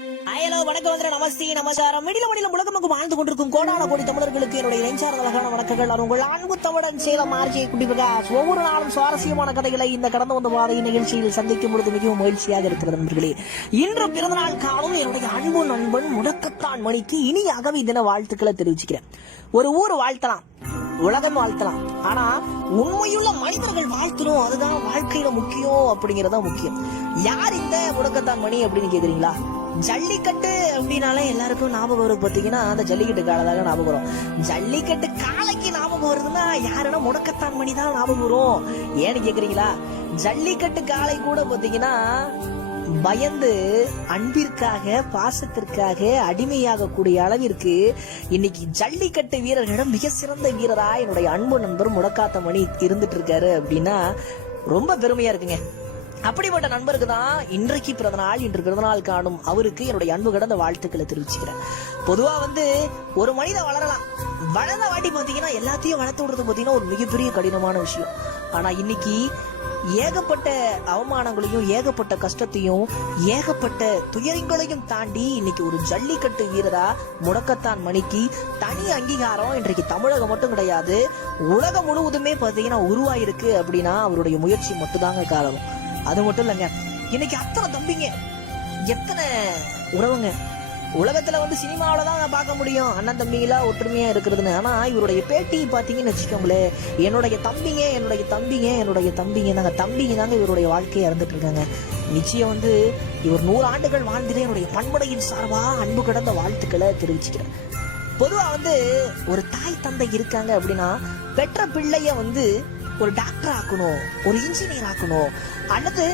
Hello வணக்கம் வந்து நமஸ்தே நமஸ்காரம் மிடில உலகமுக்கு வாழ்ந்து கொண்டிருக்கும் கோடான கோடி தமிழர்களுக்கு என்னுடைய நெஞ்சார்ந்த அழகான வணக்கங்கள். உங்கள் அன்பு தமிழன் சேலம் ஆர்ஜே குட்டி பிரகாஷ். ஒவ்வொரு நாளும் சுவாரஸ்யமான கதைகளை இந்த கடந்து வந்த பாதை நிகழ்ச்சியில் சந்திக்கும் பொழுது மிகவும் மகிழ்ச்சியாக இருக்கிறது நண்பர்களே. இன்று பிறந்தநாள் காலம் என்னுடைய அன்பு நண்பன் முடக்கத்தான் மணிக்கு இனியாகவே தின வாழ்த்துக்களை தெரிவிச்சுக்கிறேன். ஒரு ஊர் வாழ்த்தலாம், உலகம் வாழ்த்தலாம், ஆனா உண்மையுள்ள மனிதர்கள் வாழ்த்தணும், அதுதான் வாழ்க்கையில முக்கியம் அப்படிங்கறதா முக்கியம். யார் இந்த முடக்கத்தான் மணி அப்படின்னு கேக்குறீங்களா? ஜல்லிக்கட்டு அப்படின்னாலே எல்லாருக்கும் ஞாபகம் வரும் பாத்தீங்கன்னா அந்த ஜல்லிக்கட்டு காலதாக ஞாபகம் வரும். ஜல்லிக்கட்டு காலைக்கு ஞாபகம் வருதுன்னா யாருன்னா முடக்கத்தான் மணி தான் ஞாபகம் வரும். ஏன்னு கேக்குறீங்களா? ஜல்லிக்கட்டு காலை கூட பாத்தீங்கன்னா பயந்து அன்பிற்காக பாசத்திற்காக அடிமையாக கூடிய அளவிற்கு இன்னைக்கு ஜல்லிக்கட்டு வீரர்களிடம் மிக சிறந்த வீரரா என்னுடைய அன்பு நண்பர் முடக்காத்த மணி இருந்துட்டு இருக்காரு அப்படின்னா ரொம்ப பெருமையா இருக்குங்க. அப்படிப்பட்ட நண்பருக்கு தான் இன்றைக்கு பிறந்தநாள். இன்று பிறந்தநாள் காணும் அவருக்கு என்னுடைய அன்பு கடந்த வாழ்த்துக்களை தெரிவிச்சுக்கிறேன். பொதுவா ஒரு மனிதன் வளரலாம், வளர்ந்த வாட்டி பாத்தீங்கன்னா எல்லாத்தையும் வளர்த்து விடுறது பாத்தீங்கன்னா ஒரு மிகப்பெரிய கடினமான விஷயம். ஆனா இன்னைக்கு ஏகப்பட்ட அவமானங்களையும் ஏகப்பட்ட கஷ்டத்தையும் ஏகப்பட்ட துயரங்களையும் தாண்டி இன்னைக்கு ஒரு ஜல்லிக்கட்டு வீரரா முடக்கத்தான் மணிக்கு தனி அங்கீகாரம் இன்றைக்கு தமிழகம் மட்டும் கிடையாது, உலகம் முழுவதுமே பாத்தீங்கன்னா உருவாயிருக்கு அப்படின்னா அவருடைய முயற்சி மட்டும்தாங்க காரணம். அது மட்டும் இல்லைங்க, இன்னைக்கு அத்தனை தம்பிங்க, எத்தனை உறவுங்க. உலகத்துல சினிமாவில தான் பார்க்க முடியும் அண்ணன் தம்பிங்களா ஒற்றுமையா இருக்கிறதுன்னு. ஆனா இவருடைய பேட்டி பாத்தீங்கன்னு வச்சுக்கோங்களேன், என்னுடைய தம்பிங்க என்னுடைய தம்பிங்க என்னுடைய தம்பிங்க தம்பிங்க தாங்க இவருடைய வாழ்க்கையை இறந்துட்டு இருக்காங்க. நிச்சயம் இவர் 100 ஆண்டுகள் வாழ்ந்ததே என்னுடைய பண்படையின் சார்பா அன்பு கடந்த வாழ்த்துக்களை தெரிவிச்சுக்கிறேன். பொதுவா ஒரு தாய் தந்தை இருக்காங்க அப்படின்னா பெற்ற பிள்ளைய ஒரு டாக்டர் ஆக்கணும், ஒரு இன்ஜினியர் ஆக்கணும், அல்லது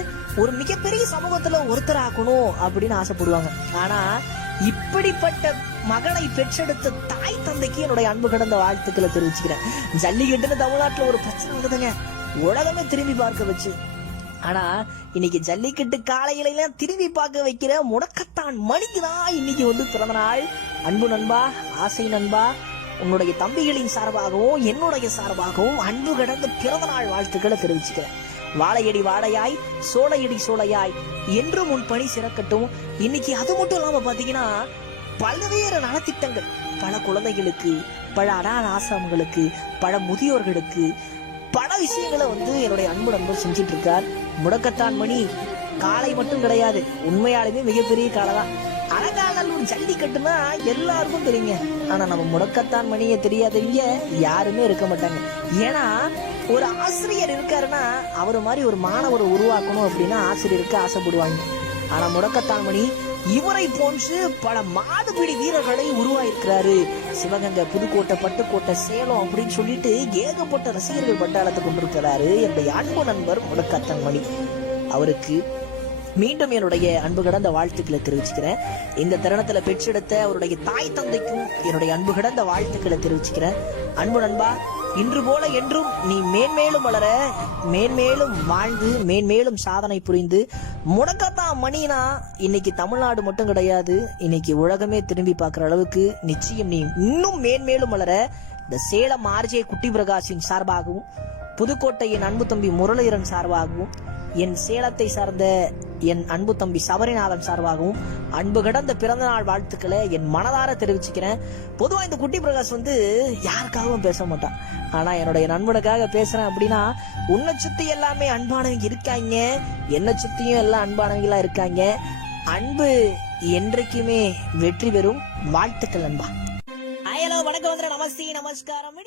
ஒரு மிகப்பெரிய சமூகத்துல ஒருத்தர் ஆக்கணும் அப்படின்னு ஆசைப்படுவாங்க. ஆனா இப்படிப்பட்ட மகனை பெற்றெடுத்த தாய் தந்தைக்கு என்னுடைய அன்பு கடந்த வாழ்த்துக்களை தெரிவிச்சுக்கிறேன். ஜல்லிக்கட்டுன்னு தமிழ்நாட்டுல ஒரு பிரச்சனை வந்ததுங்க, உலகமே திரும்பி பார்க்க வச்சு. ஆனா இன்னைக்கு ஜல்லிக்கட்டு காலையில திரும்பி பார்க்க வைக்கிற முடக்கத்தான் மணிக்கு தான் இன்னைக்கு பிறந்த நாள். அன்பு நண்பா, ஆசை நண்பா, உன்னுடைய தம்பிகளின் சார்பாகவும் என்னுடைய சார்பாகவும் அன்பு கடந்த பிறந்த நாள் வாழ்த்துக்களை தெரிவிச்சுக்கிறேன். வாழையடி வாழையாய் சோலையடி சோலையாய் என்றும் உன் பணி சிறக்கட்டும். இன்னைக்கு அது மட்டும் இல்லாம பாத்தீங்கன்னா பல்வேறு நலத்திட்டங்கள் பல குழந்தைகளுக்கு, பல அனாத ஆசிரமங்களுக்கு, பல முதியோர்களுக்கு பல விஷயங்களை என்னுடைய அன்பு நண்பர் செஞ்சிட்டு இருக்கார். முடக்கத்தான் மணி காலை மட்டும் கிடையாது, உண்மையாலுமே மிகப்பெரிய காலை தான். அலங்காநல்லூர் ஜல்லிக்கட்டுனா எல்லாருக்கும் தெரியுங்க, ஆனா நம்ம முடக்கத்தான் மணியை தெரியாதவங்க யாருமே இருக்க மாட்டாங்க. ஏன்னா ஒரு ஆசிரியர் இருக்காருன்னா அவரு மாதிரி ஒரு மாணவரை உருவாக்கணும் அப்படின்னு ஆசிரியருக்கு ஆசைப்படுவாங்க. ஆனா முடக்கத்தான் மணி இவரை போன்று பல மாடுபிடி வீரர்களை உருவாயிருக்கிறாரு. சிவகங்கை, புதுக்கோட்டை, பட்டுக்கோட்டை, சேலம் அப்படின்னு சொல்லிட்டு ஏகப்பட்ட ரசிகர்கள் பட்டாளத்தை கொண்டிருக்கிறாரு என்னுடைய அன்பு நண்பர் முடக்கத்தான் மணி. அவருக்கு மீண்டும் என்னுடைய அன்பு கடந்த வாழ்த்துக்களை தெரிவிச்சுக்கிறேன். இந்த தருணத்துல பெற்றெடுத்த அவருடைய தாய் தந்தைக்கும் என்னுடைய அன்பு கடந்த வாழ்த்துக்களை தெரிவிச்சுக்கிறேன். அன்பு நண்பா, இன்று போல என்றும் நீ மேன்மேலும் வளர, மேன்மேலும் வாழ்ந்து, மேன்மேலும் சாதனை புரிந்து, முடக்கத்தான் மணினா இன்னைக்கு தமிழ்நாடு மட்டும் கிடையாது, இன்னைக்கு உலகமே திரும்பி பார்க்கிற அளவுக்கு நிச்சயம் நீ இன்னும் மேன்மேலும் வளர இந்த சேலம் ஆர்ஜே குட்டி பிரகாஷின் சார்பாகவும், புதுக்கோட்டையின் அன்பு தம்பி முரளிதரன் சார்பாகவும், என் சேலத்தை சார்ந்த என் அன்பு தம்பி சபரிநாதன் சார்பாகவும் அன்பு கடந்த பிறந்த நாள் வாழ்த்துக்களை என் மனதார தெரிவிச்சுக்கிறேன். பொதுவா இந்த குட்டி பிரகாஷ் யாருக்காகவும் பேச மாட்டான், ஆனா என்னுடைய நண்பனுக்காக பேசுறேன் அப்படின்னா உன்னை சுத்தி எல்லாமே அன்பானவங்க இருக்காங்க, என்னை சுத்தியும் எல்லாம் அன்பானவங்களா இருக்காங்க. அன்பு என்றைக்குமே வெற்றி பெறும். வாழ்த்துக்கள் நண்பா. ஹலோ வணக்கம் நமஸ்தே நமஸ்காரம்.